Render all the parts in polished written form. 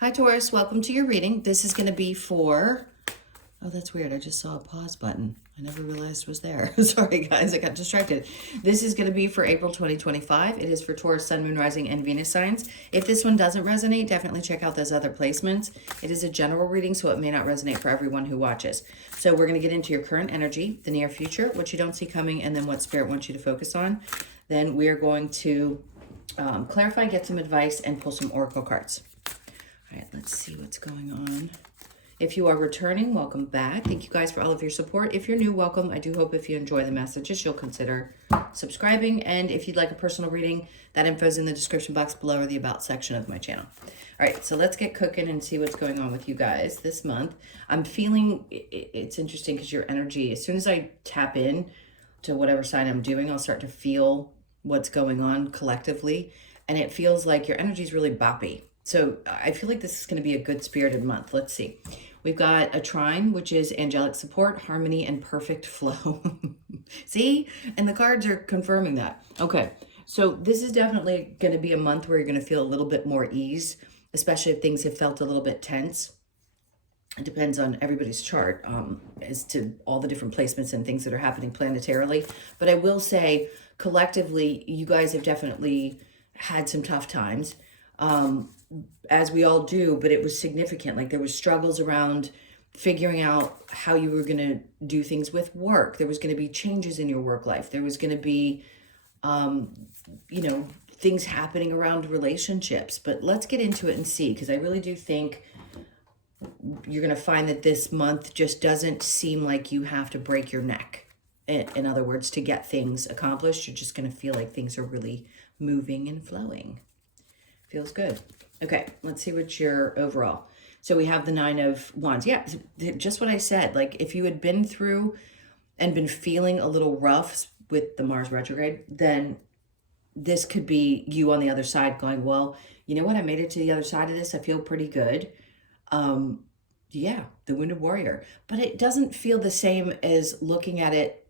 Hi Taurus, welcome to your reading. This is going to be for, oh that's weird, I just saw a pause button. I never realized it was there. Sorry guys, I got distracted. This is going to be for April 2025. It is for Taurus, Sun, Moon, Rising, and Venus signs. If this one doesn't resonate, definitely check out those other placements. It is a general reading, so it may not resonate for everyone who watches. So we're going to get into your current energy, the near future, what you don't see coming, and then what Spirit wants you to focus on. Then we are going to clarify, get some advice, and pull some oracle cards. All right, let's see what's going on. If you are returning, welcome back. Thank you guys for all of your support. If you're new, welcome. I do hope if you enjoy the messages, you'll consider subscribing. And if you'd like a personal reading, that info is in the description box below or the About section of my channel. All right, so let's get cooking and see what's going on with you guys this month. I'm feeling, it's interesting because your energy, as soon as I tap in to whatever sign I'm doing, I'll start to feel what's going on collectively. And it feels like your energy is really boppy. So I feel like this is going to be a good spirited month. Let's see. We've got a trine, which is angelic support, harmony, and perfect flow. See? And the cards are confirming that. Okay. So this is definitely going to be a month where you're going to feel a little bit more ease, especially if things have felt a little bit tense. It depends on everybody's chart as to all the different placements and things that are happening planetarily. But I will say, collectively, you guys have definitely had some tough times. As we all do, but it was significant. Like there was struggles around figuring out how you were going to do things with work. There was going to be changes in your work life. There was going to be, things happening around relationships. But let's get into it and see, because I really do think you're going to find that this month just doesn't seem like you have to break your neck. In other words, to get things accomplished, you're just going to feel like things are really moving and flowing. Feels good. Okay, let's see what your overall. So we have the Nine of Wands. Yeah, just what I said. Like if you had been through and been feeling a little rough with the Mars retrograde, then this could be you on the other side going, well, you know what? I made it to the other side of this. I feel pretty good. Yeah, the Wounded Warrior. But it doesn't feel the same as looking at it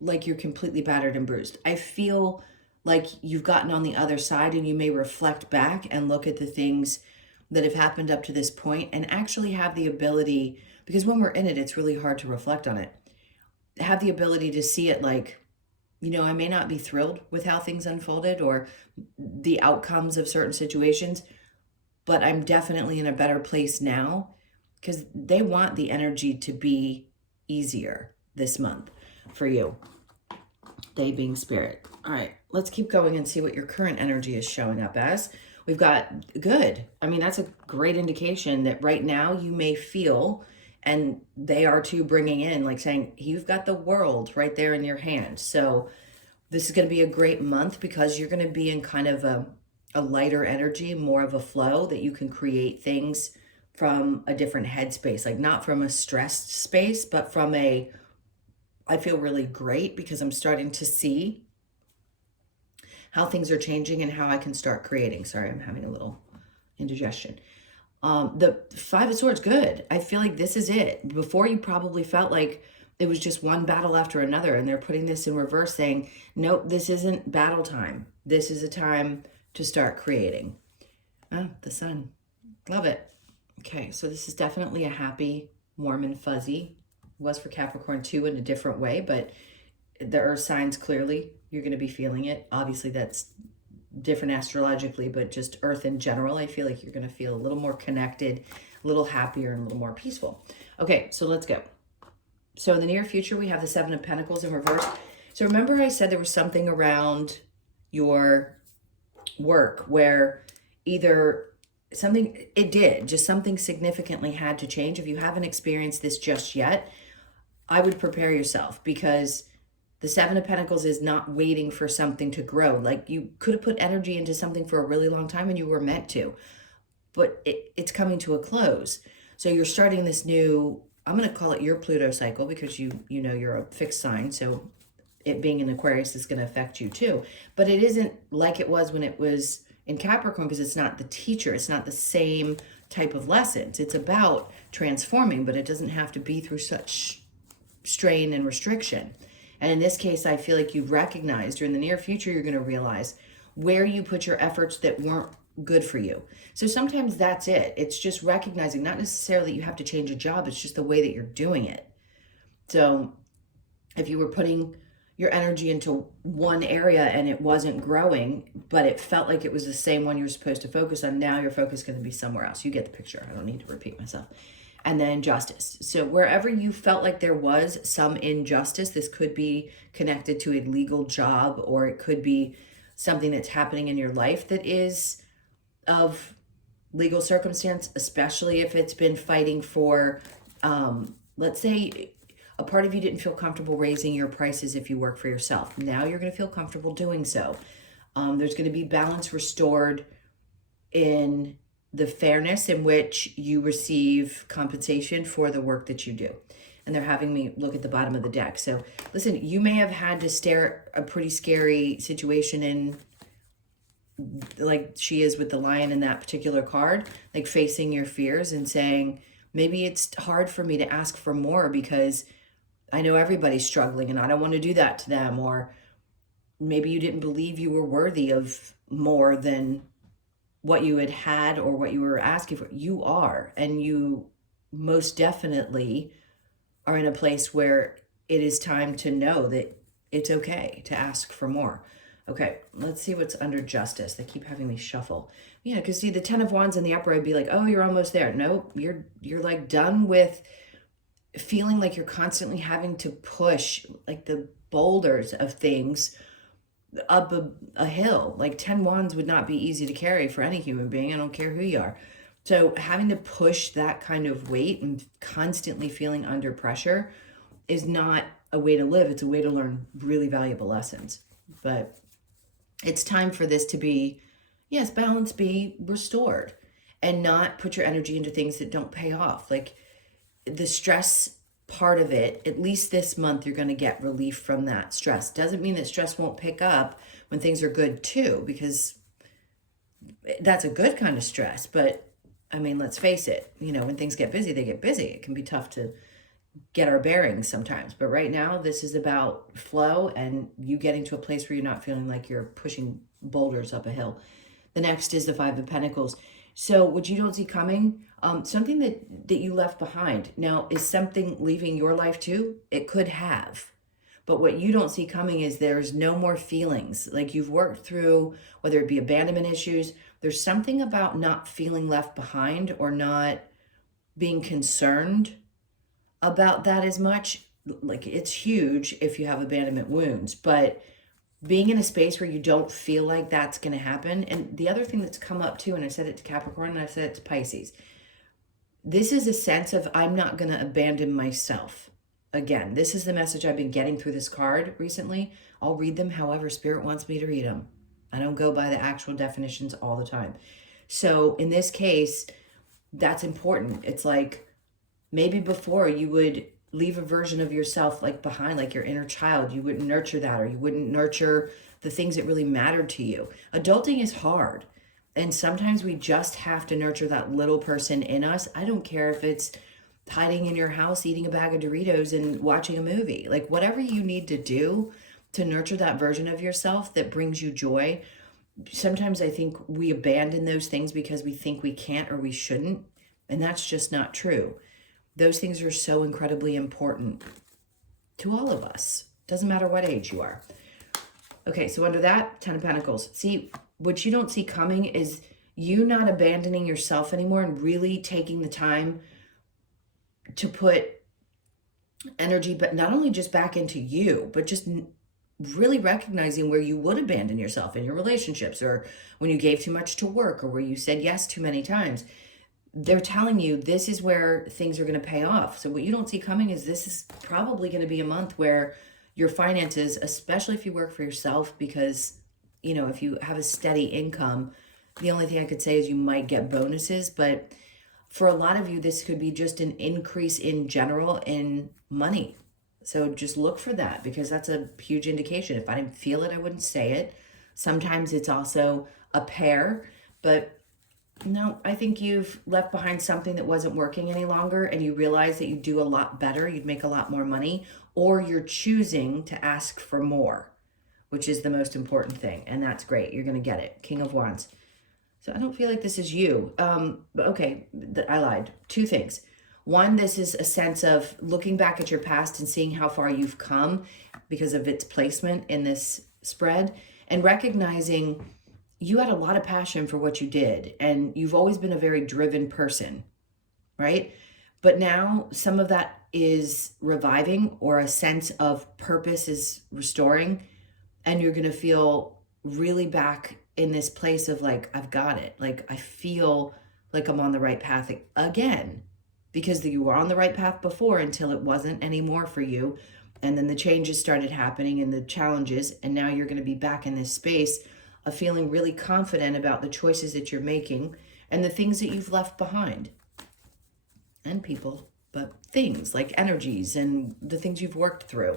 like you're completely battered and bruised. I feel like you've gotten on the other side and you may reflect back and look at the things that have happened up to this point and actually have the ability, because when we're in it, it's really hard to reflect on it, have the ability to see it like, I may not be thrilled with how things unfolded or the outcomes of certain situations, but I'm definitely in a better place now because they want the energy to be easier this month for you. They being Spirit. All right, let's keep going and see what your current energy is showing up as. We've got good. I mean, that's a great indication that right now you may feel, and they are too, bringing in, like saying, you've got the world right there in your hand. So this is going to be a great month because you're going to be in kind of a lighter energy, more of a flow that you can create things from a different headspace, like not from a stressed space, but from a, I feel really great because I'm starting to see how things are changing and how I can start creating. Sorry, I'm having a little indigestion. The Five of Swords, good. I feel like this is it. Before you probably felt like it was just one battle after another, and they're putting this in reverse saying, nope, this isn't battle time. This is a time to start creating. Oh, the sun. Love it. Okay, so this is definitely a happy, warm and fuzzy. It was for Capricorn too in a different way, but the earth signs, clearly you're going to be feeling it. Obviously that's different astrologically, but just earth in general, I feel like you're going to feel a little more connected, a little happier, and a little more peaceful. Okay, so let's go. So in the near future, we have the Seven of Pentacles in reverse. So remember I said there was something around your work where either something significantly had to change. If you haven't experienced this just yet, I would prepare yourself, because the Seven of Pentacles is not waiting for something to grow. Like you could have put energy into something for a really long time and you were meant to, but it's coming to a close. So you're starting this new, I'm going to call it your Pluto cycle, because you know you're a fixed sign. So it being an Aquarius is going to affect you too. But it isn't like it was when it was in Capricorn, because it's not the teacher. It's not the same type of lessons. It's about transforming, but it doesn't have to be through such strain and restriction. And in this case, I feel like you've recognized, or in the near future, you're going to realize where you put your efforts that weren't good for you. So sometimes that's it. It's just recognizing, not necessarily that you have to change a job, it's just the way that you're doing it. So if you were putting your energy into one area and it wasn't growing, but it felt like it was the same one you're supposed to focus on, now your focus is going to be somewhere else. You get the picture. I don't need to repeat myself. And then justice. So wherever you felt like there was some injustice, this could be connected to a legal job, or it could be something that's happening in your life that is of legal circumstance, especially if it's been fighting for, let's say, a part of you didn't feel comfortable raising your prices if you work for yourself. Now you're going to feel comfortable doing so. There's going to be balance restored in the fairness in which you receive compensation for the work that you do. And they're having me look at the bottom of the deck. So listen, you may have had to stare a pretty scary situation in, like she is with the lion in that particular card, like facing your fears and saying, maybe it's hard for me to ask for more because I know everybody's struggling and I don't want to do that to them. Or maybe you didn't believe you were worthy of more than what you had or what you were asking for. You are, and you most definitely are in a place where it is time to know that it's okay to ask for more. Okay, let's see what's under justice. They keep having me shuffle. Yeah, because see, the 10 of Wands in the upper, I'd be like, oh, you're almost there. Nope, you're like done with feeling like you're constantly having to push like the boulders of things up a hill. Like 10 wands would not be easy to carry for any human being. I don't care who you are. So having to push that kind of weight and constantly feeling under pressure is not a way to live. It's a way to learn really valuable lessons. But it's time for this to be, yes, balance be restored and not put your energy into things that don't pay off. Like the stress part of it, at least this month, you're going to get relief from that stress. Doesn't mean that stress won't pick up when things are good too, because that's a good kind of stress. But I mean, let's face it, you know, when things get busy, they get busy. It can be tough to get our bearings sometimes. But right now, this is about flow and you getting to a place where you're not feeling like you're pushing boulders up a hill. The next is the 5 of Pentacles. So what you don't see coming, something that you left behind. Now, is something leaving your life too? It could have. But what you don't see coming is there's no more feelings. Like you've worked through, whether it be abandonment issues, there's something about not feeling left behind or not being concerned about that as much. Like it's huge if you have abandonment wounds, but being in a space where you don't feel like that's going to happen. And the other thing that's come up too, and I said it to Capricorn and I said it to Pisces, this is a sense of I'm not going to abandon myself. Again, this is the message I've been getting through this card recently. I'll read them however Spirit wants me to read them. I don't go by the actual definitions all the time. So in this case, that's important. It's like maybe before you would leave a version of yourself like behind, like your inner child. You wouldn't nurture that, or you wouldn't nurture the things that really mattered to you. Adulting is hard. And sometimes we just have to nurture that little person in us. I don't care if it's hiding in your house, eating a bag of Doritos and watching a movie. Like whatever you need to do to nurture that version of yourself that brings you joy. Sometimes I think we abandon those things because we think we can't or we shouldn't. And that's just not true. Those things are so incredibly important to all of us. Doesn't matter what age you are. Okay, so under that, 10 of Pentacles. See, what you don't see coming is you not abandoning yourself anymore and really taking the time to put energy, but not only just back into you, but just really recognizing where you would abandon yourself in your relationships, or when you gave too much to work, or where you said yes too many times. They're telling you this is where things are going to pay off. So what you don't see coming is this is probably going to be a month where your finances, especially if you work for yourself, because, you know, if you have a steady income, the only thing I could say is you might get bonuses. But for a lot of you, this could be just an increase in general in money. So just look for that, because that's a huge indication. If I didn't feel it, I wouldn't say it. Sometimes it's also a pair, but no, I think you've left behind something that wasn't working any longer, and you realize that you do a lot better, you'd make a lot more money, or you're choosing to ask for more, which is the most important thing. And that's great. You're going to get it. King of Wands. So I don't feel like this is you. But okay, I lied. Two things. One, this is a sense of looking back at your past and seeing how far you've come because of its placement in this spread, and recognizing you had a lot of passion for what you did and you've always been a very driven person, right? But now some of that is reviving, or a sense of purpose is restoring, and you're going to feel really back in this place of like, I've got it. Like, I feel like I'm on the right path again, because you were on the right path before until it wasn't anymore for you. And then the changes started happening and the challenges. And now you're going to be back in this space of feeling really confident about the choices that you're making and the things that you've left behind. And people, but things like energies and the things you've worked through,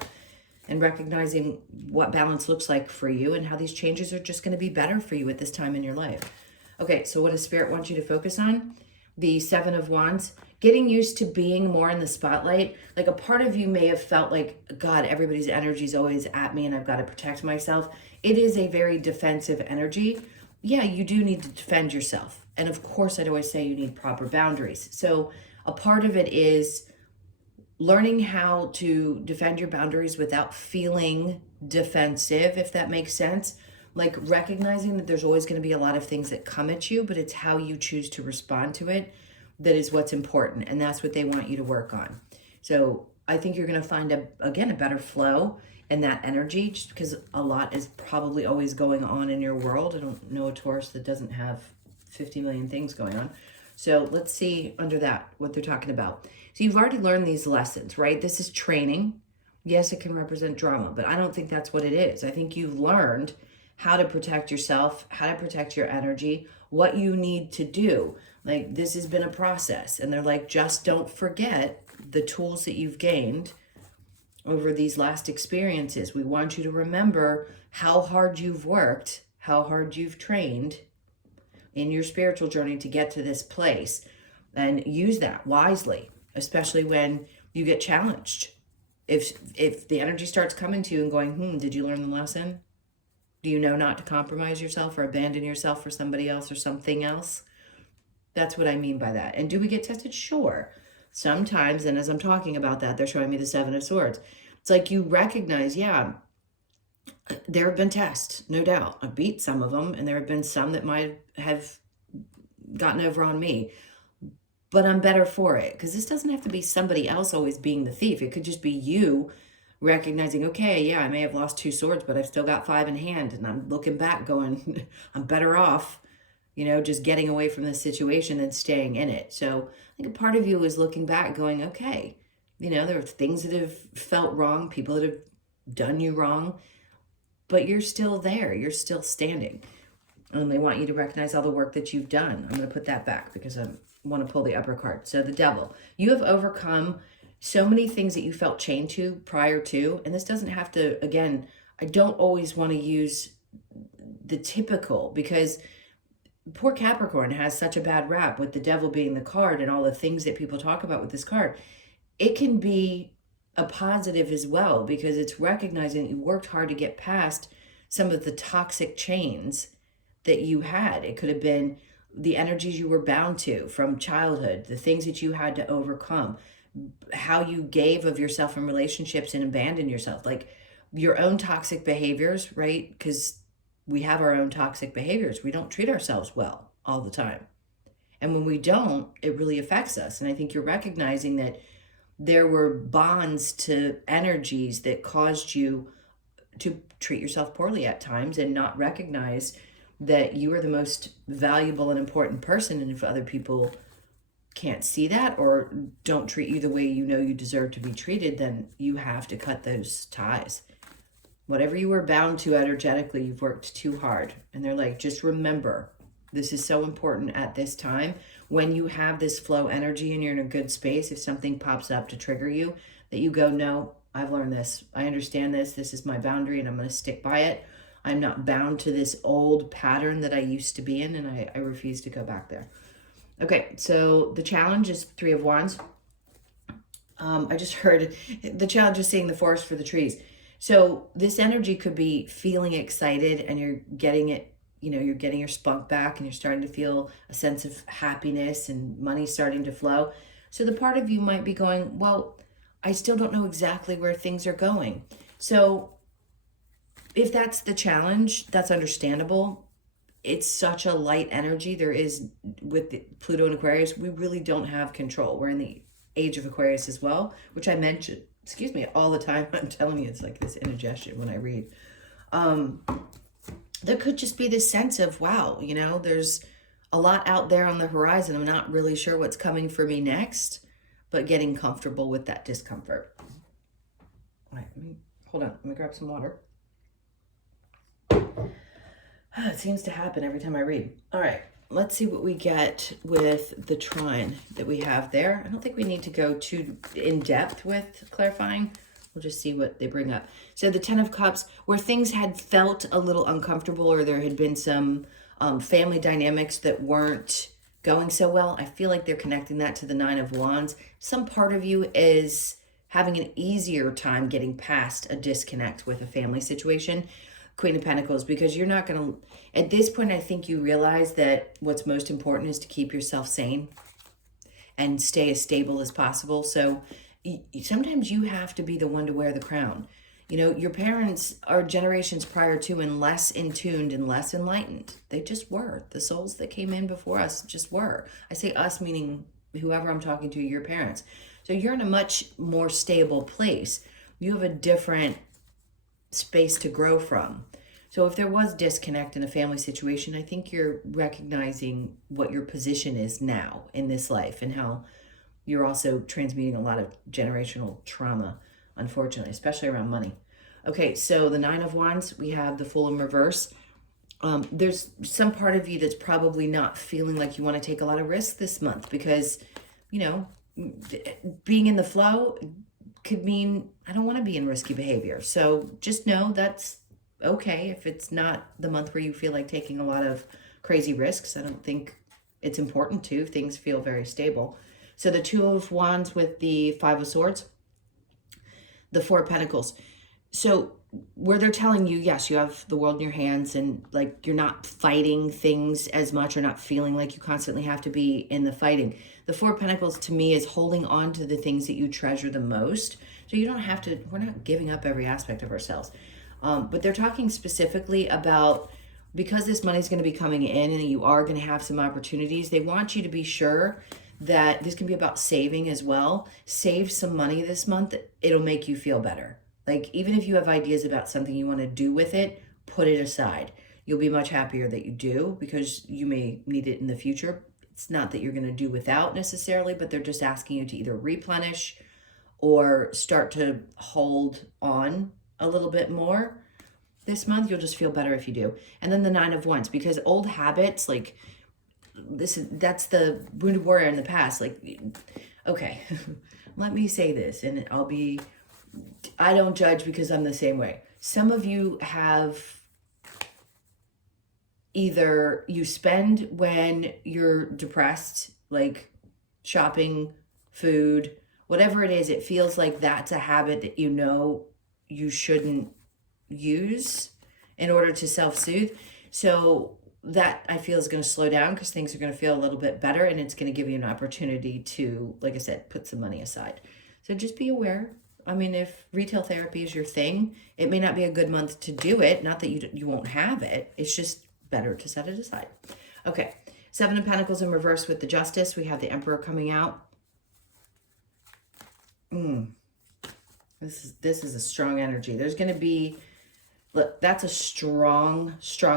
and recognizing what balance looks like for you and how these changes are just going to be better for you at this time in your life. Okay, so what does Spirit want you to focus on? The Seven of Wands, getting used to being more in the spotlight. Like, a part of you may have felt like, God, everybody's energy is always at me and I've got to protect myself. It is a very defensive energy. Yeah, you do need to defend yourself. And of course, I'd always say you need proper boundaries. So a part of it is learning how to defend your boundaries without feeling defensive, if that makes sense. Like, recognizing that there's always going to be a lot of things that come at you, but it's how you choose to respond to it that is what's important. And that's what they want you to work on. So I think you're going to find, a better flow in that energy, just because a lot is probably always going on in your world. I don't know a Taurus that doesn't have 50 million things going on. So let's see under that what they're talking about. So you've already learned these lessons, right? This is training. Yes, it can represent drama, but I don't think that's what it is. I think you've learned how to protect yourself, how to protect your energy, what you need to do. Like, this has been a process. And they're like, just don't forget the tools that you've gained over these last experiences. We want you to remember how hard you've worked, how hard you've trained in your spiritual journey to get to this place, and use that wisely, especially when you get challenged. If the energy starts coming to you and going, did you learn the lesson? Do you know not to compromise yourself or abandon yourself for somebody else or something else? That's what I mean by that. And do we get tested? Sure. Sometimes, and as I'm talking about that, they're showing me the Seven of Swords. It's like you recognize, yeah, there have been tests, no doubt. I beat some of them, and there have been some that might have gotten over on me. But I'm better for it, because this doesn't have to be somebody else always being the thief. It could just be you recognizing, okay, yeah, I may have lost 2 swords, but I've still got 5 in hand. And I'm looking back going, I'm better off, just getting away from this situation and staying in it. So I think a part of you is looking back going, okay, there are things that have felt wrong, people that have done you wrong, but you're still there. You're still standing. And they want you to recognize all the work that you've done. I'm going to put that back because I want to pull the upper card. So the Devil, you have overcome so many things that you felt chained to prior to. And this doesn't have to, again, I don't always want to use the typical, because poor Capricorn has such a bad rap with the Devil being the card and all the things that people talk about with this card. It can be a positive as well, because it's recognizing you worked hard to get past some of the toxic chains that you had. It could have been the energies you were bound to from childhood, the things that you had to overcome, how you gave of yourself in relationships and abandoned yourself, like your own toxic behaviors, right? Because we have our own toxic behaviors. We don't treat ourselves well all the time. And when we don't, it really affects us. And I think you're recognizing that there were bonds to energies that caused you to treat yourself poorly at times and not recognize that you are the most valuable and important person. And if other people can't see that or don't treat you the way you deserve to be treated, then you have to cut those ties. Whatever you were bound to energetically, you've worked too hard. And they're like, just remember, this is so important at this time. When you have this flow energy and you're in a good space, if something pops up to trigger you, that you go, no, I've learned this. I understand this. This is my boundary and I'm going to stick by it. I'm not bound to this old pattern that I used to be in, and I refuse to go back there. Okay, so the challenge is 3 of Wands. I just heard the challenge is seeing the forest for the trees. So this energy could be feeling excited and you're getting it you're getting your spunk back and you're starting to feel a sense of happiness and money starting to flow. So the part of you might be going, well, I still don't know exactly where things are going. So if that's the challenge, that's understandable. It's such a light energy. There is, with the Pluto and Aquarius, we really don't have control. We're in the age of Aquarius as well, which I mention, all the time. I'm telling you, it's like this indigestion when I read. There could just be this sense of, wow, there's a lot out there on the horizon. I'm not really sure what's coming for me next, but getting comfortable with that discomfort. All right, hold on. Let me grab some water. It seems to happen every time I read. All right, let's see what we get with the trine that we have there. I don't think we need to go too in depth with clarifying. We'll just see what they bring up. So the 10 of Cups, where things had felt a little uncomfortable or there had been some family dynamics that weren't going so well, I feel like they're connecting that to the 9 of Wands. Some part of you is having an easier time getting past a disconnect with a family situation. Queen of Pentacles, because you're not going to, at this point, I think you realize that what's most important is to keep yourself sane and stay as stable as possible. So sometimes you have to be the one to wear the crown. Your parents are generations prior to and less in tuned and less enlightened. They just were. The souls that came in before us just were. I say us, meaning whoever I'm talking to, your parents. So you're in a much more stable place. You have a different space to grow from. So if there was disconnect in a family situation, I think you're recognizing what your position is now in this life and how you're also transmuting a lot of generational trauma, unfortunately, especially around money. Okay, so the 9 of Wands, we have the Fool in reverse. There's some part of you that's probably not feeling like you want to take a lot of risks this month because, being in the flow could mean I don't want to be in risky behavior. So just know that's okay if it's not the month where you feel like taking a lot of crazy risks. I don't think it's important to. Things feel very stable. So the 2 of Wands with the 5 of Swords, the 4 of Pentacles. So where they're telling you, yes, you have the world in your hands and like you're not fighting things as much or not feeling like you constantly have to be in the fighting. The 4 of Pentacles to me is holding on to the things that you treasure the most. So you don't have to, we're not giving up every aspect of ourselves. But they're talking specifically about, because this money is going to be coming in and you are going to have some opportunities, they want you to be sure that this can be about saving as well. Save some money this month. It'll make you feel better. Like, even if you have ideas about something you want to do with it, put it aside. You'll be much happier that you do because you may need it in the future. It's not that you're going to do without necessarily, but they're just asking you to either replenish or start to hold on a little bit more this month. You'll just feel better if you do. And then the 9 of Wands, because old habits, like that's the wounded warrior in the past. Like, okay, let me say this, and I don't judge because I'm the same way. Some of you have either you spend when you're depressed, like shopping, food, whatever it is, it feels like that's a habit that you shouldn't use in order to self-soothe. So that I feel is going to slow down because things are going to feel a little bit better and it's going to give you an opportunity to, like I said, put some money aside. So just be aware. I mean, if retail therapy is your thing, it may not be a good month to do it. Not that you won't have it. It's just better to set it aside. Okay. 7 of Pentacles in reverse with the Justice. We have the Emperor coming out. This is a strong energy. There's going to be, look, that's a strong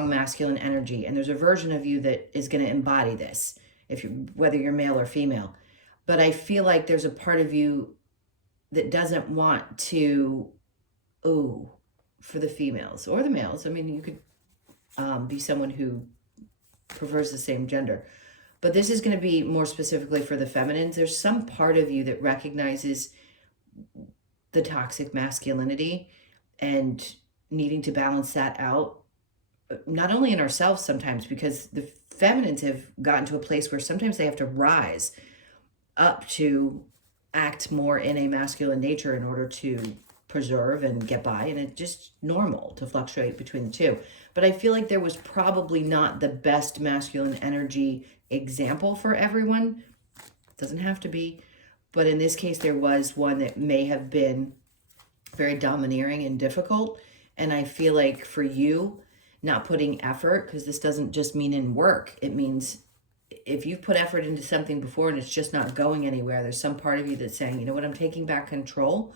masculine energy. And there's a version of you that is going to embody this, whether you're male or female. But I feel like there's a part of you that doesn't want to, for the females or the males. I mean, you could be someone who prefers the same gender. But this is going to be more specifically for the feminines. There's some part of you that recognizes the toxic masculinity and needing to balance that out, not only in ourselves sometimes, because the feminines have gotten to a place where sometimes they have to rise up to act more in a masculine nature in order to preserve and get by, and it's just normal to fluctuate between the two. But I feel like there was probably not the best masculine energy example for everyone. Doesn't have to be, but in this case there was one that may have been very domineering and difficult. And I feel like for you, not putting effort, because this doesn't just mean in work, it means if you've put effort into something before and it's just not going anywhere, there's some part of you that's saying, you know what, I'm taking back control.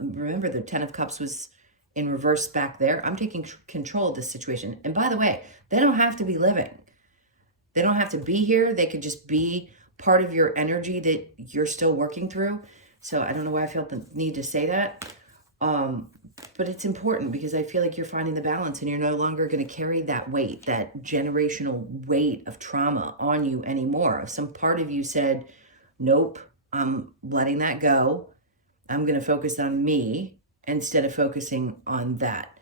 Remember, the 10 of Cups was in reverse back there. I'm taking control of this situation. And by the way, they don't have to be living. They don't have to be here. They could just be part of your energy that you're still working through. So I don't know why I felt the need to say that. But it's important because I feel like you're finding the balance and you're no longer going to carry that weight, that generational weight of trauma on you anymore. If some part of you said, nope, I'm letting that go. I'm going to focus on me instead of focusing on that.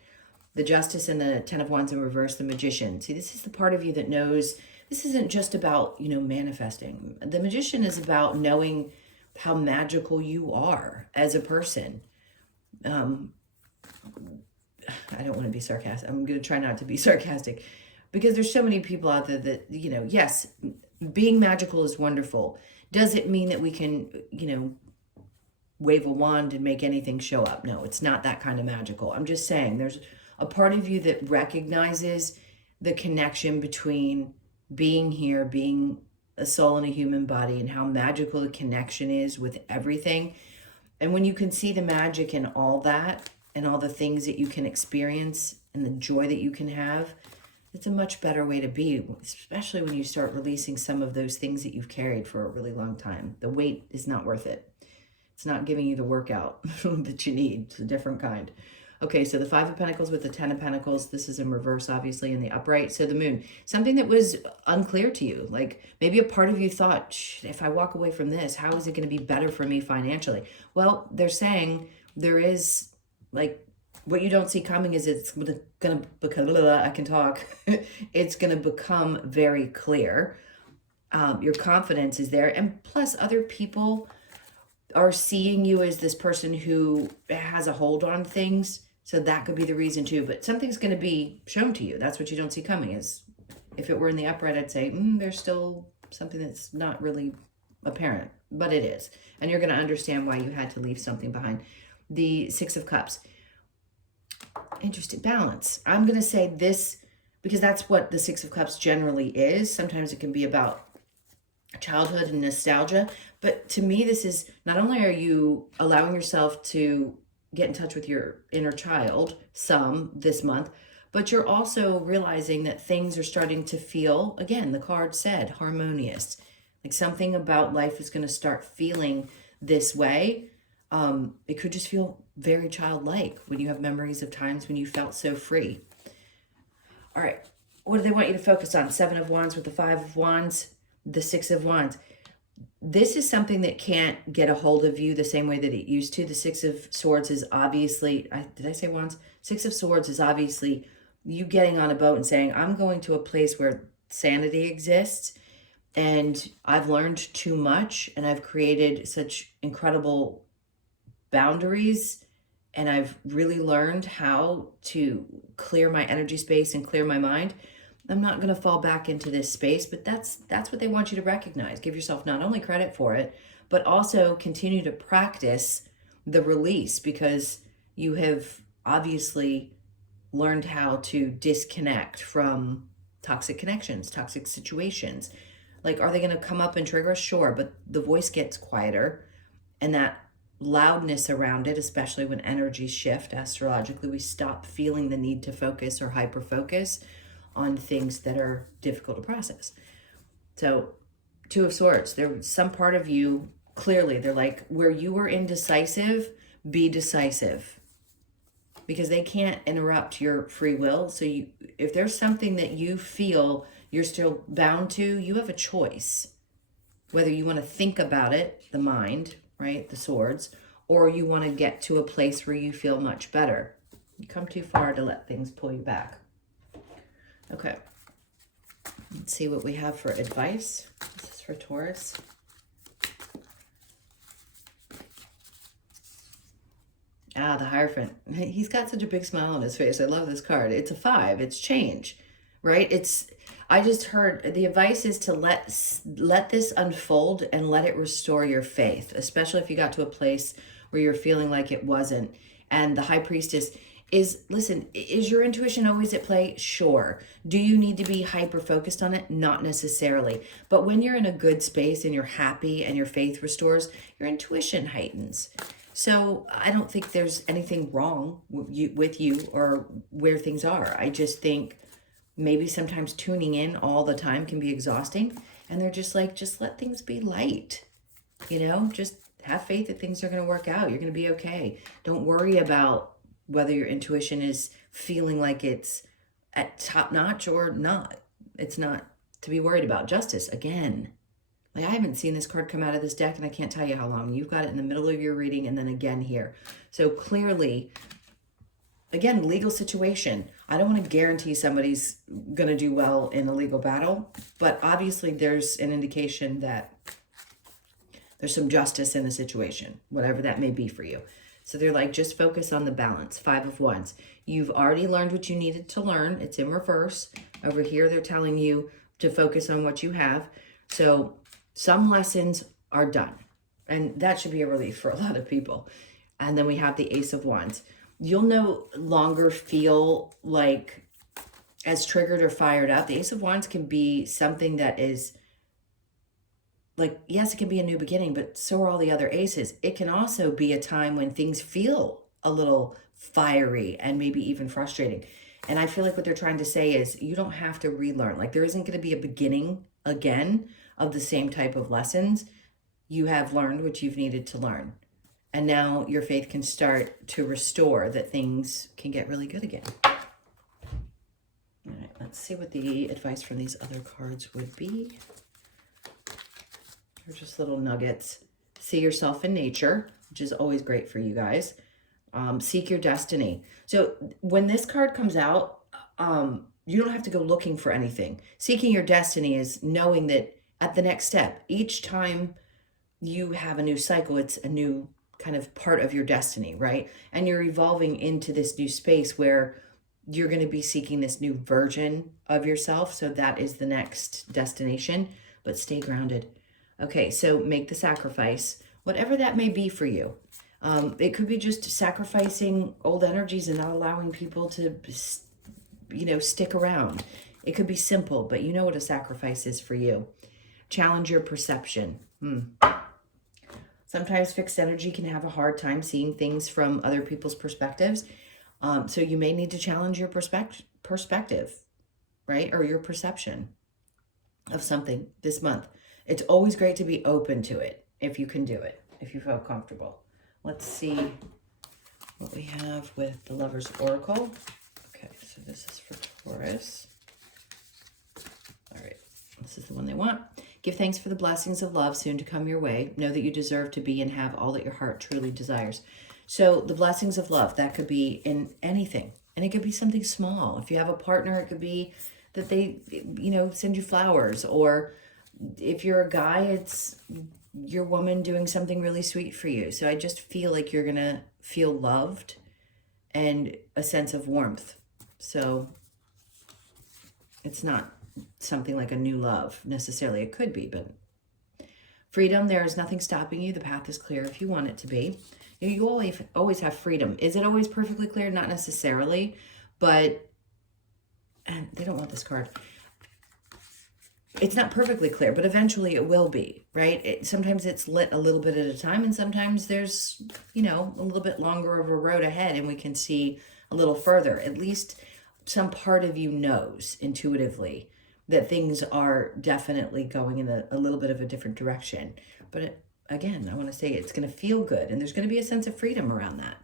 The Justice and the 10 of Wands in reverse, the Magician. See, this is the part of you that knows this isn't just about, manifesting. The Magician is about knowing how magical you are as a person. I don't want to be sarcastic. I'm going to try not to be sarcastic because there's so many people out there that, yes, being magical is wonderful. Does it mean that we can, wave a wand and make anything show up? No, it's not that kind of magical. I'm just saying there's a part of you that recognizes the connection between being here, being a soul in a human body, and how magical the connection is with everything. And when you can see the magic in all that and all the things that you can experience and the joy that you can have, it's a much better way to be, especially when you start releasing some of those things that you've carried for a really long time. The weight is not worth it. It's not giving you the workout that you need. It's a different kind. Okay, so the 5 of Pentacles with the 10 of Pentacles. This is in reverse, obviously, in the upright. So the Moon, something that was unclear to you. Like maybe a part of you thought, if I walk away from this, how is it going to be better for me financially? Well, they're saying there is, like, what you don't see coming is it's going to become, I can talk. It's going to become very clear. Your confidence is there. And plus other people are seeing you as this person who has a hold on things. So that could be the reason too. But something's going to be shown to you. That's what you don't see coming. Is if it were in the upright, I'd say, there's still something that's not really apparent. But it is. And you're going to understand why you had to leave something behind. The 6 of Cups. Interesting. Balance. I'm going to say this because that's what the 6 of Cups generally is. Sometimes it can be about childhood and nostalgia. But to me, this is not only are you allowing yourself to get in touch with your inner child some this month, but you're also realizing that things are starting to feel, again, the card said, harmonious. Like something about life is going to start feeling this way. It could just feel very childlike when you have memories of times when you felt so free. All right. What do they want you to focus on? 7 of Wands with the 5 of Wands, the 6 of Wands. This is something that can't get a hold of you the same way that it used to. The 6 of Swords is obviously, did I say Wands? 6 of Swords is obviously you getting on a boat and saying, I'm going to a place where sanity exists and I've learned too much and I've created such incredible boundaries and I've really learned how to clear my energy space and clear my mind. I'm not going to fall back into this space, but that's what they want you to recognize. Give yourself not only credit for it, but also continue to practice the release because you have obviously learned how to disconnect from toxic connections, toxic situations. Like, are they going to come up and trigger us? Sure, but the voice gets quieter and that loudness around it, especially when energies shift astrologically, we stop feeling the need to focus or hyper focus on things that are difficult to process. So 2 of Swords, there's some part of you, clearly, they're like, where you were indecisive, be decisive. Because they can't interrupt your free will. So if there's something that you feel you're still bound to, you have a choice. Whether you want to think about it, the mind, right, the swords, or you want to get to a place where you feel much better. You come too far to let things pull you back. Okay, let's see what we have for advice. This is for Taurus. Ah, the Hierophant. He's got such a big smile on his face. I love this card. It's a 5. It's change, right? I just heard the advice is to let this unfold and let it restore your faith, especially if you got to a place where you're feeling like it wasn't. And the High Priestess listen, is your intuition always at play? Sure. Do you need to be hyper focused on it? Not necessarily. But when you're in a good space and you're happy and your faith restores, your intuition heightens. So I don't think there's anything wrong with you or where things are. I just think maybe sometimes tuning in all the time can be exhausting. And they're just like, just let things be light. You know, just have faith that things are going to work out. You're going to be okay. Don't worry about whether your intuition is feeling like it's at top notch or not. It's not to be worried about. Justice, again. Like, I haven't seen this card come out of this deck, and I can't tell you how long. You've got it in the middle of your reading and then again here. So clearly, again, legal situation. I don't want to guarantee somebody's going to do well in a legal battle, but obviously there's an indication that there's some justice in the situation, whatever that may be for you. So they're like, just focus on the balance. 5 of Wands. You've already learned what you needed to learn. It's in reverse. Over here, they're telling you to focus on what you have. So some lessons are done. And that should be a relief for a lot of people. And then we have the Ace of Wands. You'll no longer feel like as triggered or fired up. The Ace of Wands can be something that is like, yes, it can be a new beginning, but so are all the other aces. It can also be a time when things feel a little fiery and maybe even frustrating. And I feel like what they're trying to say is you don't have to relearn. Like, there isn't going to be a beginning again of the same type of lessons. You have learned what you've needed to learn. And now your faith can start to restore, that things can get really good again. All right, let's see what the advice from these other cards would be. They're just little nuggets. See yourself in nature, which is always great for you guys. Seek your destiny. So when this card comes out, you don't have to go looking for anything. Seeking your destiny is knowing that at the next step, each time you have a new cycle, it's a new kind of part of your destiny, right? And you're evolving into this new space where you're going to be seeking this new version of yourself. So that is the next destination, but stay grounded. Okay, so make the sacrifice, whatever that may be for you. It could be just sacrificing old energies and not allowing people to, stick around. It could be simple, but you know what a sacrifice is for you. Challenge your perception. Sometimes fixed energy can have a hard time seeing things from other people's perspectives. So you may need to challenge your perspective, right? Or your perception of something this month. It's always great to be open to it if you can do it, if you feel comfortable. Let's see what we have with the Lover's Oracle. Okay, so this is for Taurus. All right, this is the one they want. Give thanks for the blessings of love soon to come your way. Know that you deserve to be and have all that your heart truly desires. So the blessings of love, that could be in anything. And it could be something small. If you have a partner, it could be that they, send you flowers. Or if you're a guy, it's your woman doing something really sweet for you. So I just feel like you're going to feel loved and a sense of warmth. So it's not something like a new love necessarily. It could be, but freedom, there is nothing stopping you. The path is clear if you want it to be. You always have freedom. Is it always perfectly clear? Not necessarily, but, and they don't want this card. It's not perfectly clear, but eventually it will be, right? Sometimes it's lit a little bit at a time, and sometimes there's, a little bit longer of a road ahead and we can see a little further. At least some part of you knows intuitively that things are definitely going in a little bit of a different direction. But again, I want to say it's going to feel good, and there's going to be a sense of freedom around that.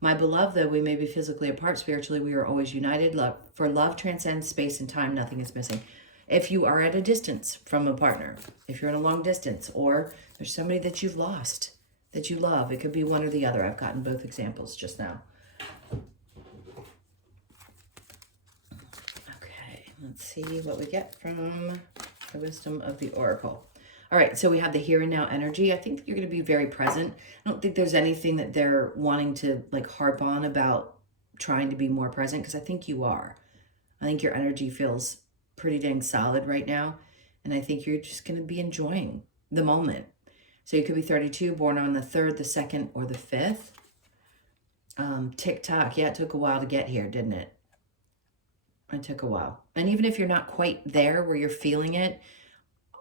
My beloved, though we may be physically apart, spiritually we are always united. For love transcends space and time, nothing is missing. If you are at a distance from a partner, if you're in a long distance, or there's somebody that you've lost, that you love, it could be one or the other. I've gotten both examples just now. Okay, let's see what we get from the wisdom of the Oracle. All right, so we have the here and now energy. I think you're going to be very present. I don't think there's anything that they're wanting to like harp on about trying to be more present, because I think you are. I think your energy feels pretty dang solid right now. And I think you're just going to be enjoying the moment. So you could be 32, born on the 3rd, the 2nd, or the 5th. TikTok. Yeah, it took a while to get here, didn't it? It took a while. And even if you're not quite there where you're feeling it,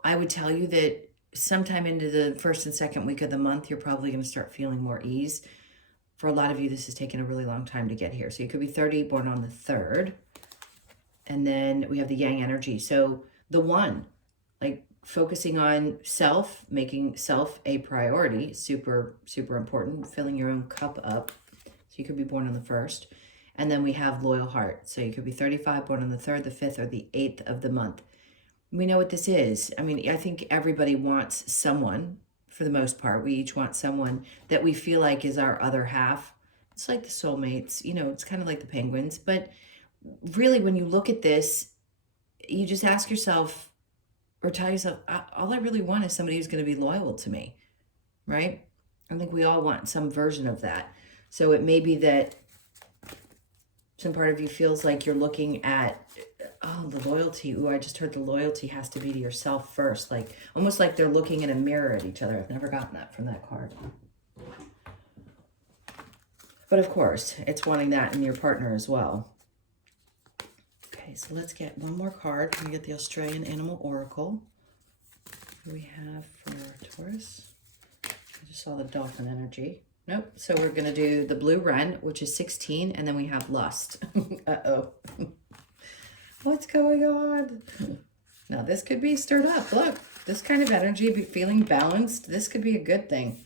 I would tell you that sometime into the 1st and 2nd week of the month, you're probably going to start feeling more ease. For a lot of you, this has taken a really long time to get here. So you could be 30, born on the 3rd. And then we have the yang energy. So the 1, like focusing on self, making self a priority, super, super important, filling your own cup up. So you could be born on the 1st. And then we have loyal heart. So you could be 35, born on the 3rd, the 5th, or the 8th of the month. We know what this is. I mean, I think everybody wants someone, for the most part. We each want someone that we feel like is our other half. It's like the soulmates, you know, it's kind of like the penguins. But really, when you look at this, you just ask yourself or tell yourself, all I really want is somebody who's going to be loyal to me, right? I think we all want some version of that. So it may be that some part of you feels like you're looking at, oh, the loyalty. Ooh, I just heard the loyalty has to be to yourself first. Like, almost like they're looking in a mirror at each other. I've never gotten that from that card. But of course, it's wanting that in your partner as well. Okay, so let's get one more card. We get the Australian Animal Oracle. What do we have for Taurus? I just saw the dolphin energy. Nope. So we're going to do the blue wren, which is 16, and then we have lust. Uh-oh. What's going on? Now, this could be stirred up. Look, this kind of energy, be feeling balanced. This could be a good thing,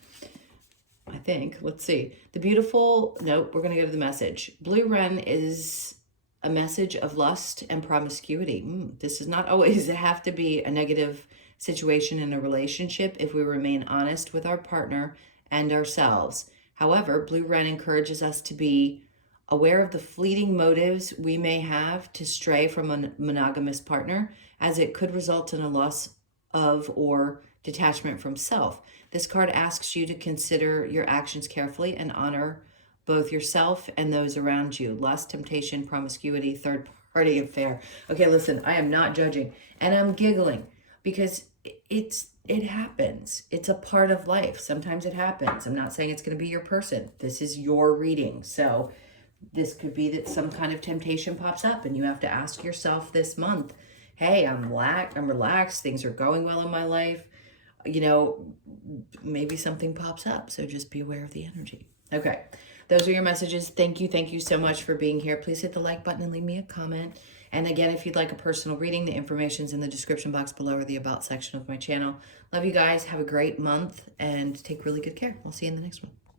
I think. Let's see. The beautiful, nope, we're going to go to the message. Blue wren is a message of lust and promiscuity. This does not always have to be a negative situation in a relationship if we remain honest with our partner and ourselves. However, Blue Wren encourages us to be aware of the fleeting motives we may have to stray from a monogamous partner, as it could result in a loss of or detachment from self. This card asks you to consider your actions carefully and honor both yourself and those around you. Lust, temptation, promiscuity, third-party affair. Okay, listen, I am not judging, and I'm giggling because it happens. It's a part of life. Sometimes it happens. I'm not saying it's going to be your person. This is your reading. So this could be that some kind of temptation pops up and you have to ask yourself this month, hey, I'm relaxed. Things are going well in my life. You know, maybe something pops up. So just be aware of the energy. Okay. Those are your messages. Thank you. Thank you so much for being here. Please hit the like button and leave me a comment. And again, if you'd like a personal reading, the information's in the description box below or the about section of my channel. Love you guys. Have a great month and take really good care. We'll see you in the next one.